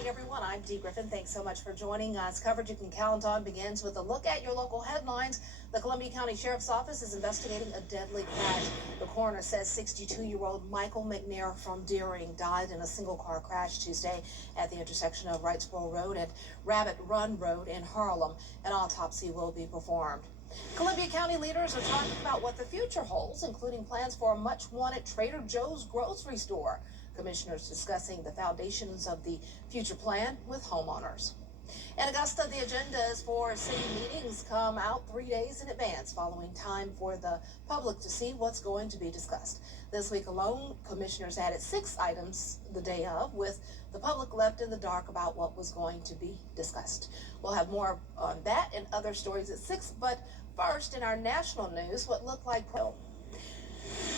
evening, everyone. I'm Dee Griffin. Thanks so much for joining us. Coverage you can count on begins with a look at your local headlines. The Columbia County Sheriff's Office is investigating a deadly crash. The coroner says 62-year-old Michael McNair from Deering died in a single-car crash Tuesday at the intersection of Wrightsboro Road and Rabbit Run Road in Harlem. An autopsy will be performed. Columbia County leaders are talking about what the future holds, including plans for a much-wanted Trader Joe's grocery store. Commissioners discussing the foundations of the future plan with homeowners. In Augusta, the agendas for city meetings come out 3 days in advance, following time for the public to see what's going to be discussed. This week alone, commissioners added 6 items the day of, with the public left in the dark about what was going to be discussed. We'll have more on that and other stories at 6, but first, in our national news, what looked like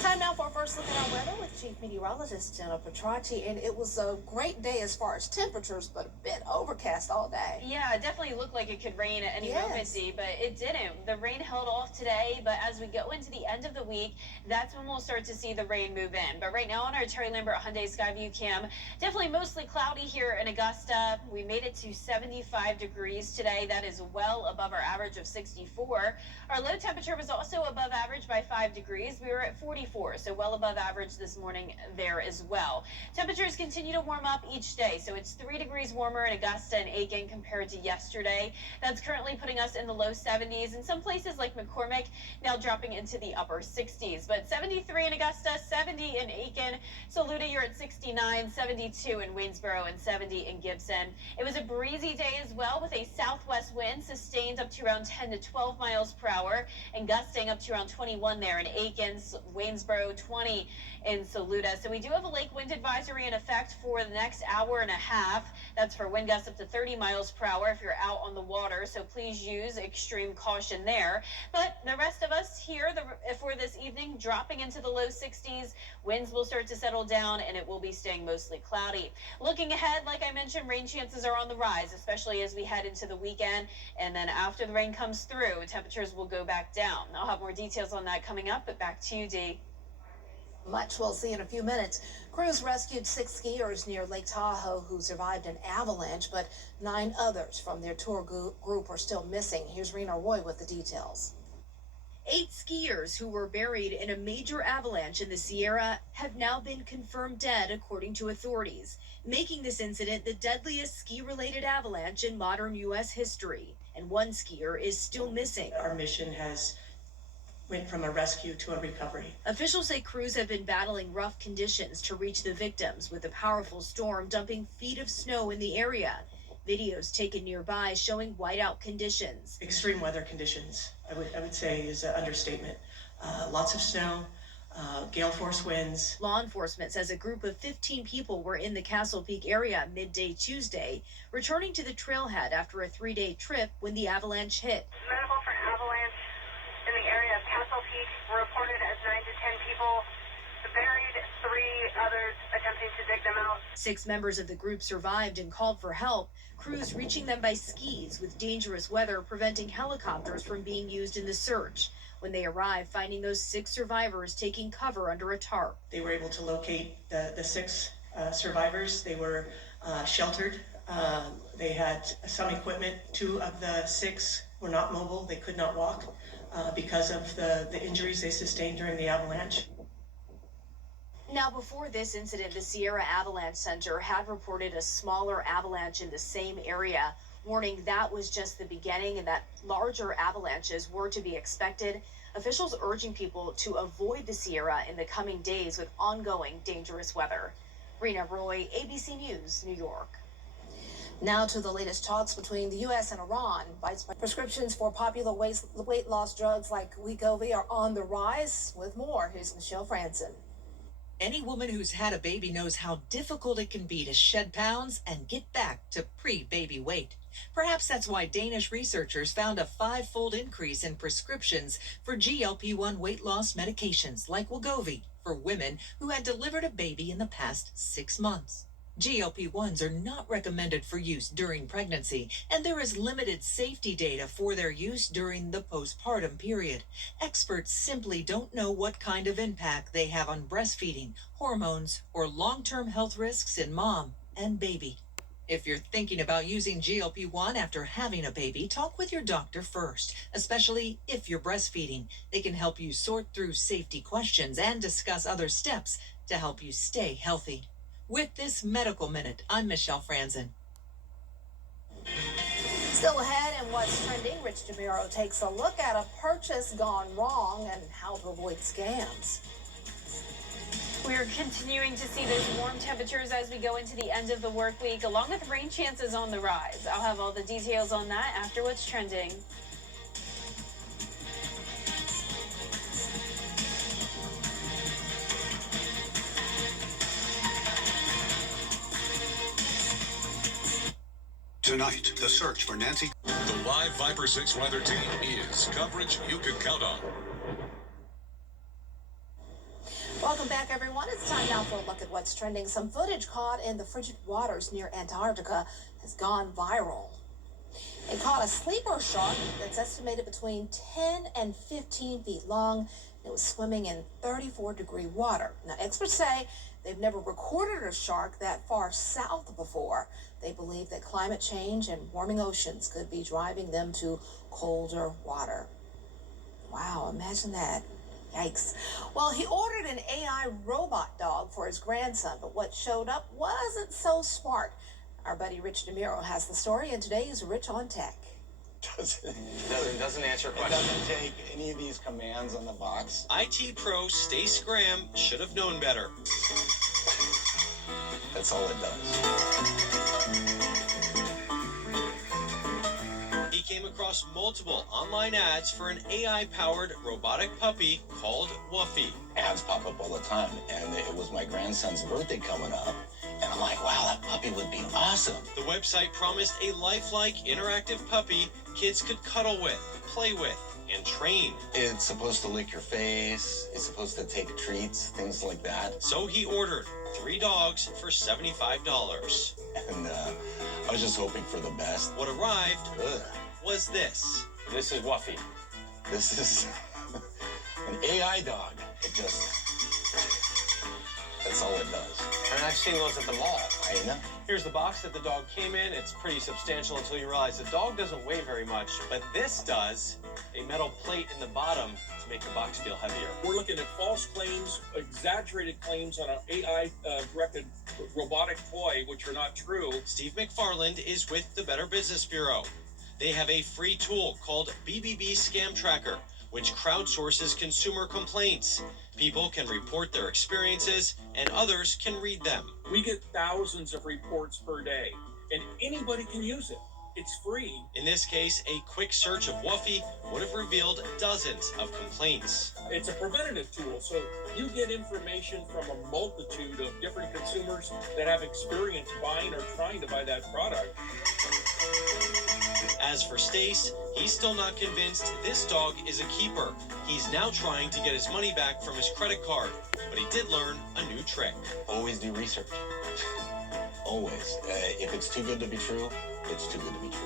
time now for our first look at our weather with Chief Meteorologist Jenna Petracci, and it was a great day as far as temperatures, but a bit overcast all day. Yeah, it definitely looked like it could rain at any moment, Dee, but it didn't. The rain held off today, but as we go into the end of the week, that's when we'll start to see the rain move in. But right now on our Terry Lambert Hyundai Skyview cam, definitely mostly cloudy here in Augusta. We made it to 75 degrees today. That is well above our average of 64. Our low temperature was also above average by 5 degrees. We were at 44, so well above average this morning there as well. Temperatures continue to warm up each day, so it's 3 degrees warmer in Augusta and Aiken compared to yesterday. That's currently putting us in the low 70s, and some places like McCormick now dropping into the upper 60s. But 73 in Augusta, 70 in Aiken, Saluda you're at 69, 72 in Waynesboro, and 70 in Gibson. It was a breezy day as well, with a southwest wind sustained up to around 10 to 12 miles per hour and gusting up to around 21 there in Aiken, Waynesboro, 20 in Saluda. So we do have a lake wind advisory in effect for the next hour and a half. That's for wind gusts up to 30 miles per hour if you're out on the water. So please use extreme caution there. But the rest of us here for this evening, dropping into the low 60s. Winds will start to settle down and it will be staying mostly cloudy. Looking ahead, like I mentioned, rain chances are on the rise, especially as we head into the weekend. And then after the rain comes through, temperatures will go back down. I'll have more details on that coming up, but back to you, Dee. Much we'll see in a few minutes. Crews rescued 6 skiers near Lake Tahoe who survived an avalanche, but 9 others from their tour group are still missing. Here's Rena Roy with the details. 8 skiers who were buried in a major avalanche in the Sierra have now been confirmed dead, according to authorities, making this incident the deadliest ski-related avalanche in modern U.S. history. And 1 skier is still missing. Our mission went from a rescue to a recovery. Officials say crews have been battling rough conditions to reach the victims, with a powerful storm dumping feet of snow in the area. Videos taken nearby showing whiteout conditions. Extreme weather conditions, I would say, is an understatement. Lots of snow, gale force winds. Law enforcement says a group of 15 people were in the Castle Peak area midday Tuesday, returning to the trailhead after a 3-day trip when the avalanche hit. Medical for an avalanche in the area of Castle Peak were reported as 9 to 10 people buried, 3 others attempting to dig them out. 6 members of the group survived and called for help, crews reaching them by skis, with dangerous weather preventing helicopters from being used in the search. When they arrived, finding those 6 survivors taking cover under a tarp. They were able to locate the 6 survivors. They were sheltered. They had some equipment. 2 of the 6 were not mobile. They could not walk because of the injuries they sustained during the avalanche. Now, before this incident, the Sierra Avalanche Center had reported a smaller avalanche in the same area, warning that was just the beginning and that larger avalanches were to be expected. Officials urging people to avoid the Sierra in the coming days with ongoing dangerous weather. Rena Roy, ABC News, New York. Now to the latest talks between the U.S. and Iran. Prescriptions for popular weight loss drugs like Wegovy are on the rise. With more, here's Michelle Franson. Any woman who's had a baby knows how difficult it can be to shed pounds and get back to pre-baby weight. Perhaps that's why Danish researchers found a 5-fold increase in prescriptions for GLP-1 weight loss medications like Wegovy for women who had delivered a baby in the past 6 months. GLP-1s are not recommended for use during pregnancy, and there is limited safety data for their use during the postpartum period. Experts simply don't know what kind of impact they have on breastfeeding, hormones, or long-term health risks in mom and baby. If you're thinking about using GLP-1 after having a baby, talk with your doctor first, especially if you're breastfeeding. They can help you sort through safety questions and discuss other steps to help you stay healthy. With this Medical Minute, I'm Michelle Franzen. Still ahead in what's trending, Rich DeMiro takes a look at a purchase gone wrong and how to avoid scams. We're continuing to see those warm temperatures as we go into the end of the work week, along with rain chances on the rise. I'll have all the details on that after what's trending. Tonight, the search for Nancy. The live Viper 6 weather team is coverage you can count on. Welcome back, everyone. It's time now for a look at what's trending. Some footage caught in the frigid waters near Antarctica has gone viral. It caught a sleeper shark that's estimated between 10 and 15 feet long. It was swimming in 34-degree water. Now, experts say they've never recorded a shark that far south before. They believe that climate change and warming oceans could be driving them to colder water. Wow, imagine that. Yikes. Well, he ordered an AI robot dog for his grandson, but what showed up wasn't so smart. Our buddy Rich DeMiro has the story, and today's Rich on Tech. Doesn't answer questions. It doesn't take any of these commands on the box. IT pro Stace Graham should have known better. That's all it does. He came across multiple online ads for an AI-powered robotic puppy called Woofy. Ads pop up all the time, and it was my grandson's birthday coming up, and I'm like, wow, that puppy would be awesome. The website promised a lifelike, interactive puppy kids could cuddle with, play with, and train. It's supposed to lick your face. It's supposed to take treats, things like that. So he ordered 3 dogs for $75. And I was just hoping for the best. What arrived was this. This is Woofy. This is an AI dog. It just... That's all it does. And I've seen those at the mall. I know. Here's the box that the dog came in. It's pretty substantial until you realize the dog doesn't weigh very much, but this does. A metal plate in the bottom to make the box feel heavier. We're looking at false claims, exaggerated claims on an AI-directed robotic toy, which are not true. Steve McFarland is with the Better Business Bureau. They have a free tool called BBB Scam Tracker, which crowdsources consumer complaints. People can report their experiences, and others can read them. We get thousands of reports per day, and anybody can use it. It's free. In this case, a quick search of Woofy would have revealed dozens of complaints. It's a preventative tool, so you get information from a multitude of different consumers that have experience buying or trying to buy that product. As for Stace, he's still not convinced this dog is a keeper. He's now trying to get his money back from his credit card, but he did learn a new trick. Always do research. Always. If it's too good to be true, it's too good to be true.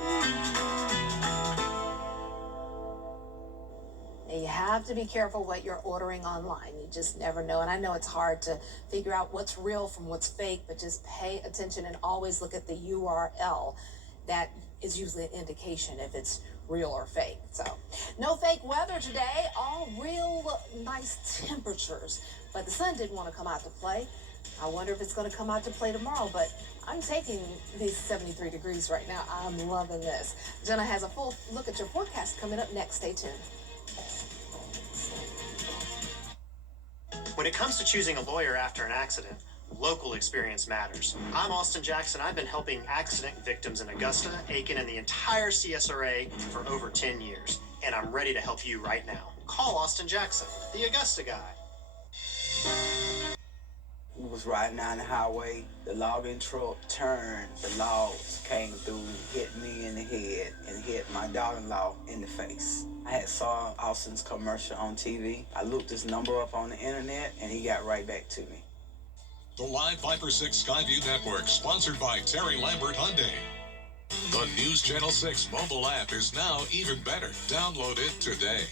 You have to be careful what you're ordering online. You just never know. And I know it's hard to figure out what's real from what's fake, but just pay attention and always look at the URL. That is usually an indication if it's real or fake. So no fake weather today, all real nice temperatures. But the sun didn't want to come out to play. I wonder if it's going to come out to play tomorrow, but I'm taking these 73 degrees right now. I'm loving this. Jenna has a full look at your forecast coming up next. Stay tuned. When it comes to choosing a lawyer after an accident, local experience matters. I'm Austin Jackson. I've been helping accident victims in Augusta, Aiken, and the entire CSRA for over 10 years, and I'm ready to help you right now. Call Austin Jackson, the Augusta guy. We was riding down the highway, the logging truck turned, the logs came through, hit me in the head, and hit my daughter-in-law in the face. I had saw Austin's commercial on TV. I looked his number up on the internet, and he got right back to me. The live Viper 6 Skyview Network, sponsored by Terry Lambert Hyundai. The News Channel 6 mobile app is now even better. Download it today.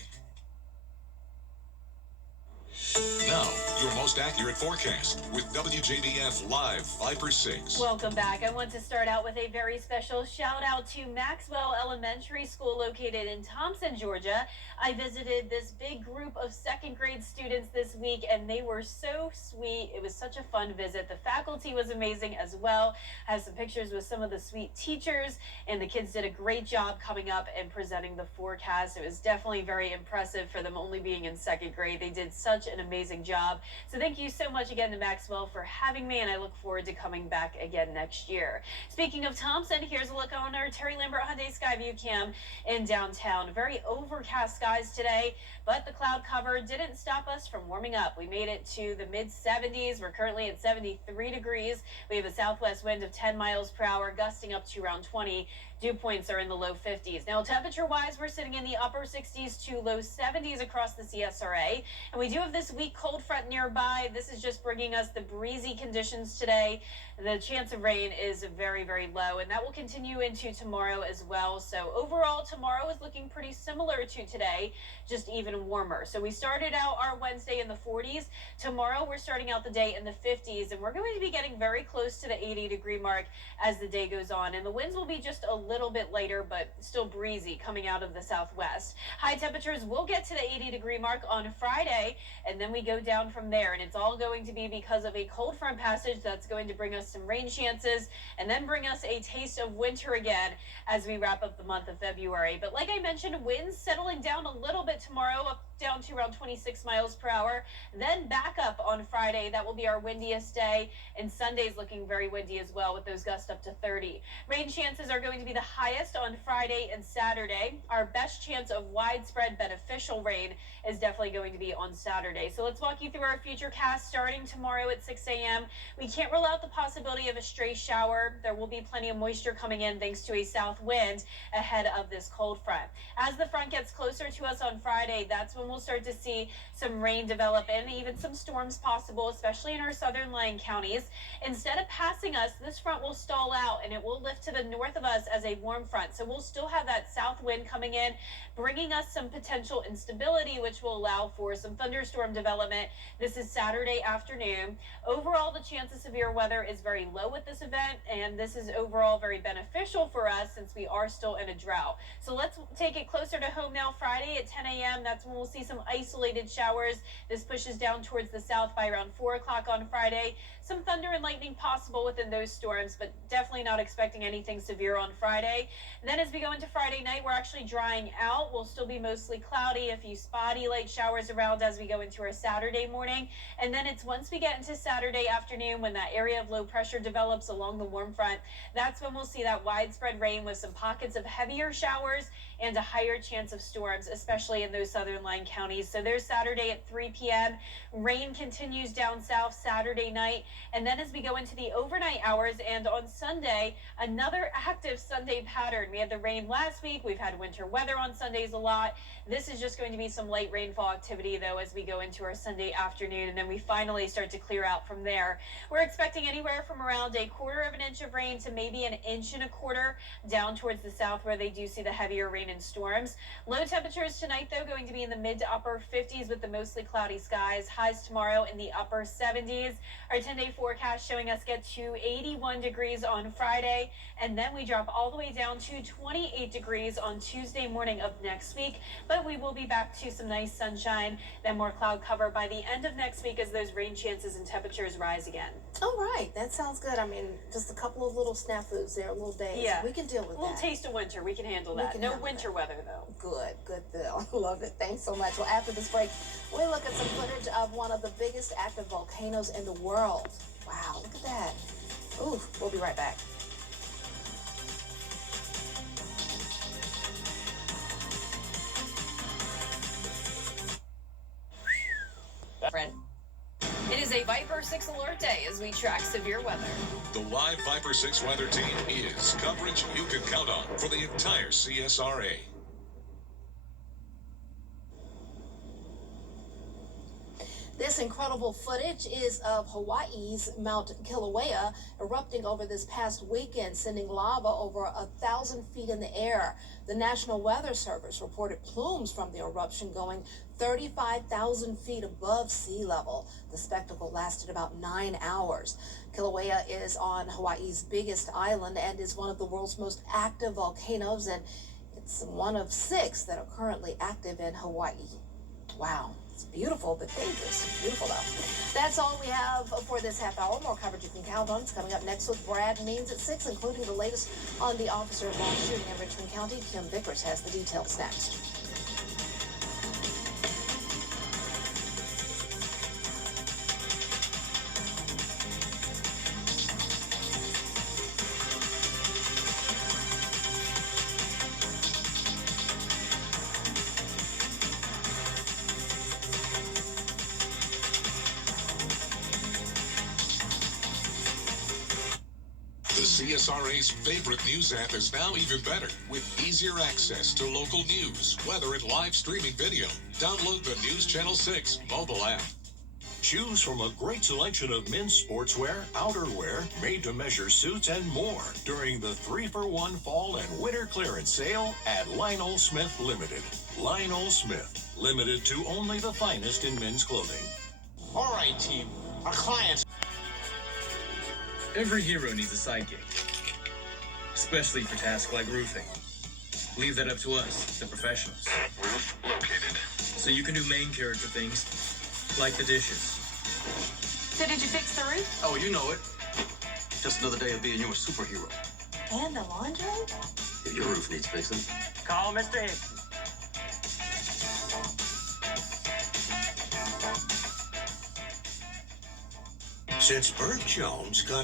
Now, your most accurate forecast with WJBF Live Viper 6. Welcome back. I want to start out with a very special shout out to Maxwell Elementary School located in Thompson, Georgia. I visited this big group of second grade students this week and they were so sweet. It was such a fun visit. The faculty was amazing as well. I have some pictures with some of the sweet teachers and the kids did a great job coming up and presenting the forecast. It was definitely very impressive for them only being in second grade. They did such an amazing job. So thank you so much again to Maxwell for having me and I look forward to coming back again next year. Speaking of Thompson, here's a look on our Terry Lambert Hyundai Skyview Cam in downtown. Very overcast skies today, but the cloud cover didn't stop us from warming up. We made it to the mid 70s. We're currently at 73 degrees. We have a southwest wind of 10 miles per hour, gusting up to around 20. Dew points are in the low 50s. Now, temperature-wise, we're sitting in the upper 60s to low 70s across the CSRA. And we do have this weak cold front nearby. This is just bringing us the breezy conditions today. The chance of rain is very, very low, and that will continue into tomorrow as well. So overall, tomorrow is looking pretty similar to today, just even warmer. So we started out our Wednesday in the 40s. Tomorrow, we're starting out the day in the 50s, and we're going to be getting very close to the 80-degree mark as the day goes on. And the winds will be just a little bit lighter, but still breezy coming out of the southwest. High temperatures will get to the 80-degree mark on Friday, and then we go down from there. And it's all going to be because of a cold front passage that's going to bring us some rain chances and then bring us a taste of winter again as we wrap up the month of February. But like I mentioned, winds settling down a little bit tomorrow, up down to around 26 miles per hour, then back up on Friday. That will be our windiest day, and Sunday's looking very windy as well with those gusts up to 30. Rain chances are going to be the highest on Friday and Saturday. Our best chance of widespread beneficial rain is definitely going to be on Saturday. So let's walk you through our future cast starting tomorrow at 6 a.m. We can't rule out the possibility of a stray shower. There will be plenty of moisture coming in thanks to a south wind ahead of this cold front. As the front gets closer to us on Friday, that's when we'll start to see some rain develop and even some storms possible, especially in our southern lying counties. Instead of passing us, this front will stall out and it will lift to the north of us as a warm front. So we'll still have that south wind coming in, bringing us some potential instability, which will allow for some thunderstorm development. This is Saturday afternoon. Overall, the chance of severe weather is very low at this event, and this is overall very beneficial for us since we are still in a drought. So let's take it closer to home now. Friday at 10 a.m. That's when we'll see some isolated showers. This pushes down towards the south by around 4 o'clock on Friday. Some thunder and lightning possible within those storms, but definitely not expecting anything severe on Friday. And then as we go into Friday night, we're actually drying out. We'll still be mostly cloudy, a few spotty light showers around as we go into our Saturday morning. And then it's once we get into Saturday afternoon when that area of low pressure develops along the warm front, that's when we'll see that widespread rain with some pockets of heavier showers and a higher chance of storms, especially in those southern lying counties. So there's Saturday at 3 p.m. Rain continues down south Saturday night. And then as we go into the overnight hours and on Sunday, another active Sunday pattern. We had the rain last week. We've had winter weather on Sundays a lot. This is just going to be some light rainfall activity, though, as we go into our Sunday afternoon, and then we finally start to clear out from there. We're expecting anywhere from around 1/4 inch of rain to maybe 1 1/4 inch down towards the south where they do see the heavier rain and storms. Low temperatures tonight, though, going to be in the mid to upper 50s with the mostly cloudy skies. Highs tomorrow in the upper 70s. Our 10-day forecast showing us get to 81 degrees on Friday, and then we drop all the way down to 28 degrees on Tuesday morning of next week. But we will be back to some nice sunshine, then more cloud cover by the end of next week as those rain chances and temperatures rise again. All right, that sounds good. I mean, just a couple of little snafus there, little days. Yeah. We can deal with that. A little taste of winter. We can handle that. No winter weather, though. Good, Bill. Love it. Thanks so much. Well, after this break, we'll look at some footage of one of the biggest active volcanoes in the world. Wow, look at that. Ooh, we'll be right back. It is a Viper 6 alert day as we track severe weather. The live Viper 6 weather team is coverage you can count on for the entire CSRA. This incredible footage is of Hawaii's Mount Kilauea erupting over this past weekend, sending lava over 1,000 feet in the air. The National Weather Service reported plumes from the eruption going 35,000 feet above sea level. The spectacle lasted about 9 hours. Kilauea is on Hawaii's biggest island and is one of the world's most active volcanoes, and it's one of 6 that are currently active in Hawaii. Wow. It's beautiful, but dangerous. Beautiful, though. That's all we have for this half hour. More coverage you can count on. It's coming up next with Brad Means at 6, including the latest on the officer-involved shooting in Richmond County. Kim Vickers has the details next. CSRA's favorite news app is now even better with easier access to local news, weather, and live streaming video. Download the News Channel 6 mobile app. Choose from a great selection of men's sportswear, outerwear, made-to-measure suits, and more during the 3-for-1 fall and winter clearance sale at Lionel Smith Limited. Lionel Smith, limited to only the finest in men's clothing. All right, team. Our clients. Every hero needs a sidekick, especially for tasks like roofing. Leave that up to us, the professionals. Roof located. So you can do main character things, like the dishes. So did you fix the roof? Oh, you know it. Just another day of being your superhero. And the laundry? If your roof needs fixing, call Mr. Hicks. Since Bert Jones got his